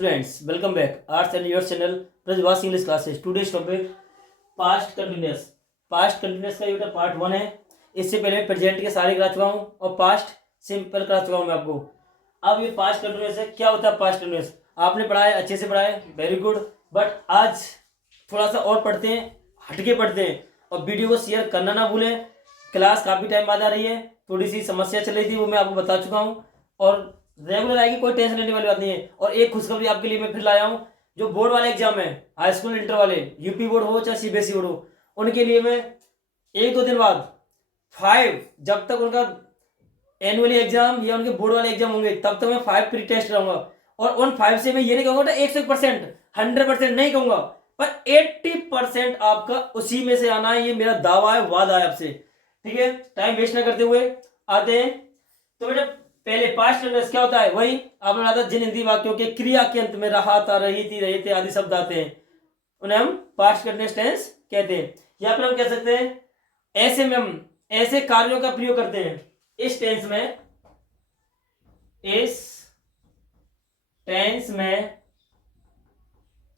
Students, welcome back. Arts and your channel Prajvas English classes. Today's topic past continuous. Past continuous का ये बेटा part 1 है. इससे पहले प्रेजेंट के सारे करा चुका हूँ और पास्ट सिंपल करा चुका हूँ मैं आपको. अब ये पास्ट कंटिन्यूस है. क्या होता है पास्ट कंटिन्यूस? आपने पढ़ा है, अच्छे से पढ़ा है, वेरी गुड. बट आज थोड़ा सा और पढ़ते हैं, हटके पढ़ते हैं. और वीडियो को शेयर करना ना भूलें. क्लास काफ़ी टाइम बाद आ रही है, थोड़ी सी समस्या चल रही थी, वो मैं आपको बता चुका हूँ. और रेगुलर आएगी, कोई टेंशन लेने वाली बात नहीं है. और एक खुशखबरी आपके लिए मैं फिर लाया हूँ. जो बोर्ड वाले एग्जाम है, हाई स्कूल इंटर वाले, यूपी बोर्ड हो चाहे सीबीएसई बोर्ड हो, उनके लिए मैं 1-2 दिन बाद 5, जब तक उनका एनुअली एग्जाम या उनके बोर्ड वाले एग्जाम होंगे तब तक मैं 5 प्री टेस्ट रहूंगा. और उन 5 से मैं ये नहीं कहूंगा 101%, 100% नहीं कहूंगा, पर 80% आपका उसी में से आना है. ये मेरा दावा है, वादा है आपसे. ठीक है, टाइम वेस्ट ना करते हुए आते हैं. तो बेटा पहले पास्ट टेंस क्या होता है? वही आपने बताया, जिन हिंदी वाक्यों के क्रिया के अंत में रहा था, रही थी, रहे थे आदि शब्द आते हैं, उन्हें हम पास्ट कंटिन्यूअस टेंस कहते हैं. या फिर हम कह सकते हैं ऐसे में हम ऐसे कार्यों का प्रयोग करते हैं इस टेंस में. इस टेंस में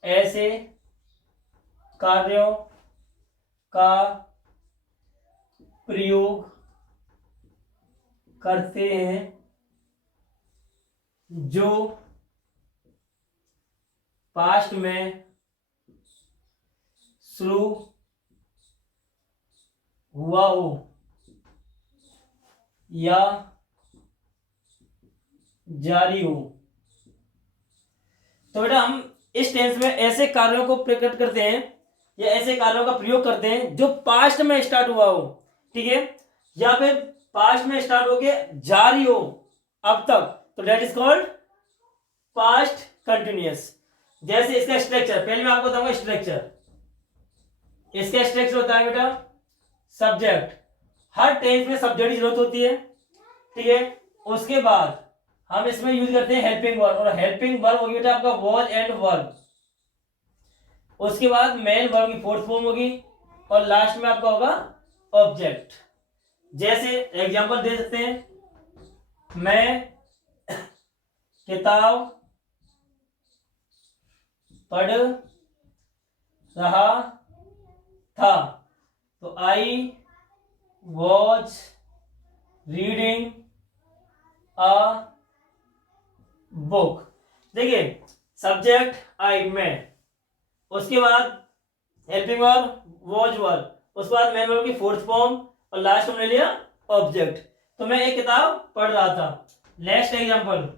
ऐसे कार्यों का प्रयोग करते हैं जो पास्ट में शुरू हुआ हो या जारी हो. तो बेटा हम इस टेंस में ऐसे कार्यों को प्रकट करते हैं या ऐसे कार्यों का प्रयोग करते हैं जो पास्ट में स्टार्ट हुआ हो. ठीक है, या फिर पास्ट में स्टार्ट हो के जारी हो अब तक, तो that is called past continuous. जैसे इसका स्ट्रक्चर पहले मैं आपको बताऊंगा. स्ट्रक्चर, इसका स्ट्रक्चर होता है बेटा सब्जेक्ट. हर टेंस में सब्जेक्ट की जरूरत होती है. ठीक है, उसके बाद हम इसमें यूज करते हैं हेल्पिंग वर्ब, और हेल्पिंग वर्ब होगी बेटा आपका वॉज एंड वर्ब. उसके बाद मेन वर्ब की फोर्थ फॉर्म होगी और लास्ट में आपका होगा ऑब्जेक्ट. जैसे एग्जांपल दे सकते हैं, मैं किताब पढ़ रहा था, तो I was reading a book. देखिए सब्जेक्ट आई, मैं, उसके बाद हेल्पिंग वर्ब वॉज वर्ब, उसके बाद मेन वर्ब की फोर्थ फॉर्म और लास्ट हमने लिया ऑब्जेक्ट. तो मैं एक किताब पढ़ रहा था. नेक्स्ट एग्जांपल,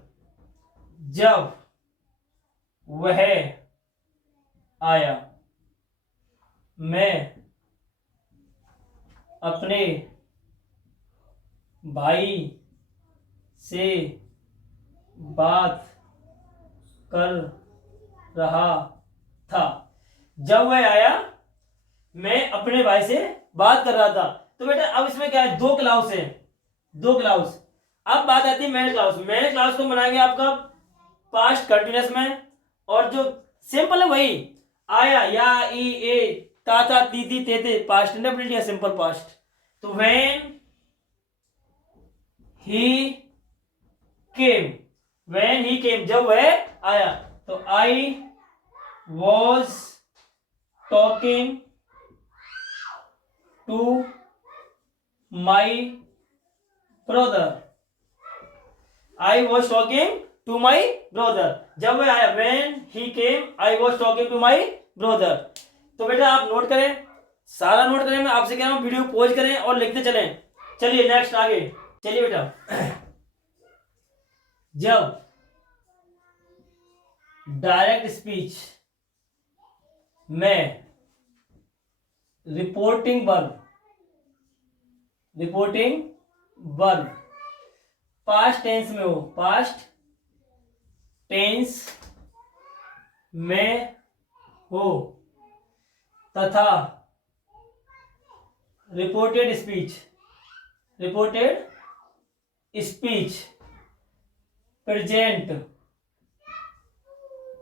जब वह आया, मैं अपने भाई से बात कर रहा था. जब वह आया, मैं अपने भाई से बात कर रहा था. तो बेटा अब इसमें क्या है, दो क्लाउज है, दो क्लाउज. अब बात आती है मैंने क्लाउज. मैंने क्लाउज को बनाएंगे आपका पास्ट कंटिन्यूअस में, और जो सिंपल है वही आया, या, ई, ए, ता, ता, ती, ती, ते, ते, पास्ट इंडेफिनिट या सिंपल पास्ट. तो when he came, when he came, जब वह आया, तो I was talking to my brother. I was talking to my brother. जब वह आया, when he came, I was talking to my brother. तो बेटा आप नोट करें, सारा नोट करें. मैं आपसे कह रहा हूं वीडियो पॉज करें और लिखते चलें. चलिए नेक्स्ट आगे चलिए बेटा. जब डायरेक्ट स्पीच में reporting verb, reporting verb past tense में हो, पास्ट टेंस में हो, तथा reported speech, reported speech present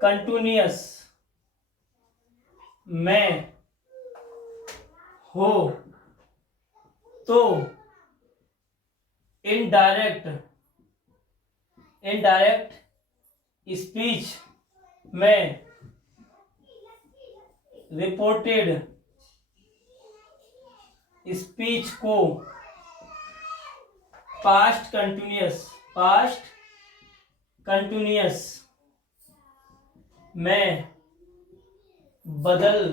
continuous में हो, तो इनडायरेक्ट स्पीच मैं रिपोर्टेड स्पीच को पास्ट कंटिन्यूअस में बदल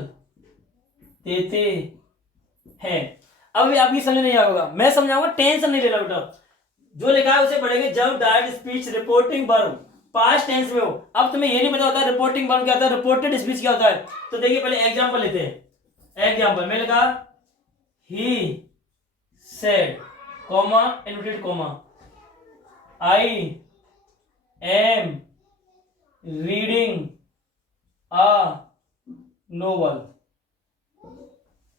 देते हैं। अब आपकी समझ नहीं आएगा, मैं समझाऊंगा, टेंशन नहीं लेना बेटा। जो लिखा है उसे पढ़ेंगे। जब direct speech reporting verb past tense में हो। अब तुम्हें ये नहीं पता होता रिपोर्टिंग वर्ब क्या होता है, रिपोर्टेड स्पीच क्या होता है। तो देखिए पहले एग्जांपल लेते हैं। एग्जांपल में लिखा he said comma inverted comma I am reading a novel.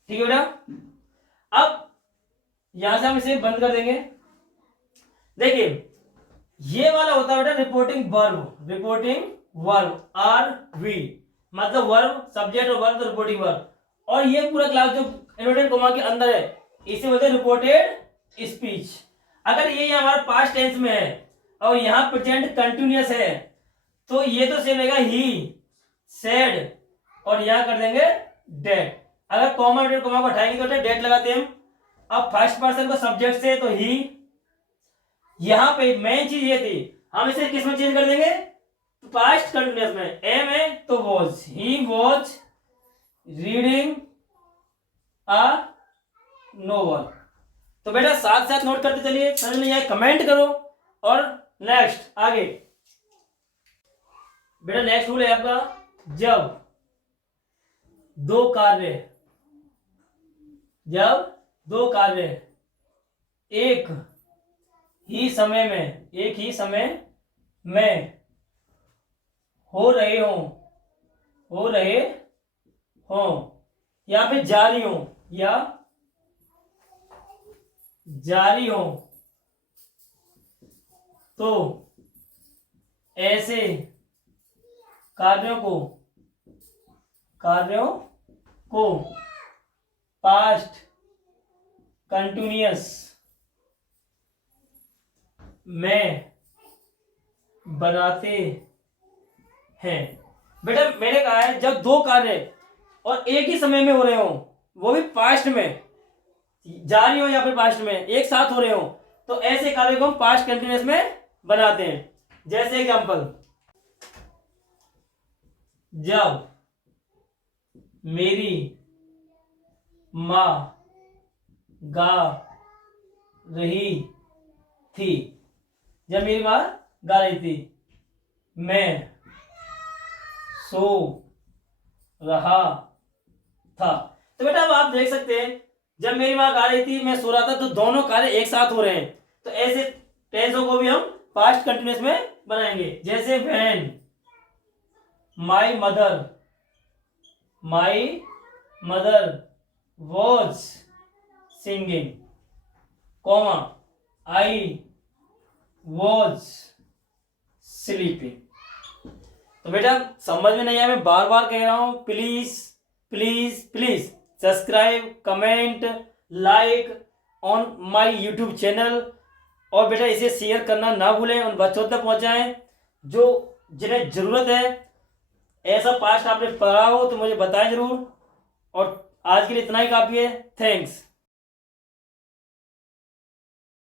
ठीक है बेटा। अब यहां से हम इसे बंद कर देंगे। देखिए ये वाला होता है बेटा रिपोर्टिंग वर्ब आर वी, मतलब वर्ब सब्जेक्ट और वर्ब, तो रिपोर्टिंग वर्ब। और ये पूरा क्लास जो इनवर्टेड कॉमा के अंदर है इसे बोलते हैं रिपोर्टेड स्पीच। अगर ये हमारा पास्ट टेंस में है और यहाँ प्रेजेंट कंटिन्यूअस है तो ये तो सेम रहेगा ही सेड और यहाँ कर देंगे डेट। अगर कॉमा को हटाएंगे तो डेट लगाते हैं हम। अब फर्स्ट पर्सन को सब्जेक्ट से तो ही, यहां पे मेन चीज ये थी, हम इसे किस में चेंज कर देंगे, पास्ट कंटिन्यूअस में। एम है तो was, he was reading a novel. तो बेटा साथ साथ नोट करते चलिए, समझ नहीं आए कमेंट करो। और नेक्स्ट आगे बेटा नेक्स्ट रूल है आपका, जब दो कार्य एक ही समय में हो रहे हो या फिर जारी हो तो ऐसे कार्यों को पास्ट कंटिन्यूअस में बनाते हैं। बेटा मैंने कहा है जब दो कार्य और एक ही समय में हो रहे हो, वो भी पास्ट में जारी हो या फिर पास्ट में एक साथ हो रहे हो, तो ऐसे कार्य को हम पास्ट कंटिन्यूअस में बनाते हैं। जैसे एग्जांपल, जब मेरी मां गा रही थी, मैं सो रहा था। तो बेटा अब आप देख सकते हैं जब मेरी मां गा रही थी मैं सो रहा था, तो दोनों कार्य एक साथ हो रहे हैं। तो ऐसे टेंसों को भी हम पास्ट कंटिन्यूअस में बनाएंगे। जैसे when my mother was singing comma I was sleeping. तो बेटा समझ में नहीं आया, मैं बार बार कह रहा हूं, please please please subscribe, comment, like on my YouTube channel. और बेटा इसे शेयर करना ना भूलें, उन बच्चों तक पहुंचाएं जिन्हें जरूरत है। ऐसा पास्ट आपने पढ़ा हो तो मुझे बताएं जरूर। और आज के लिए इतना ही काफी है। थैंक्स।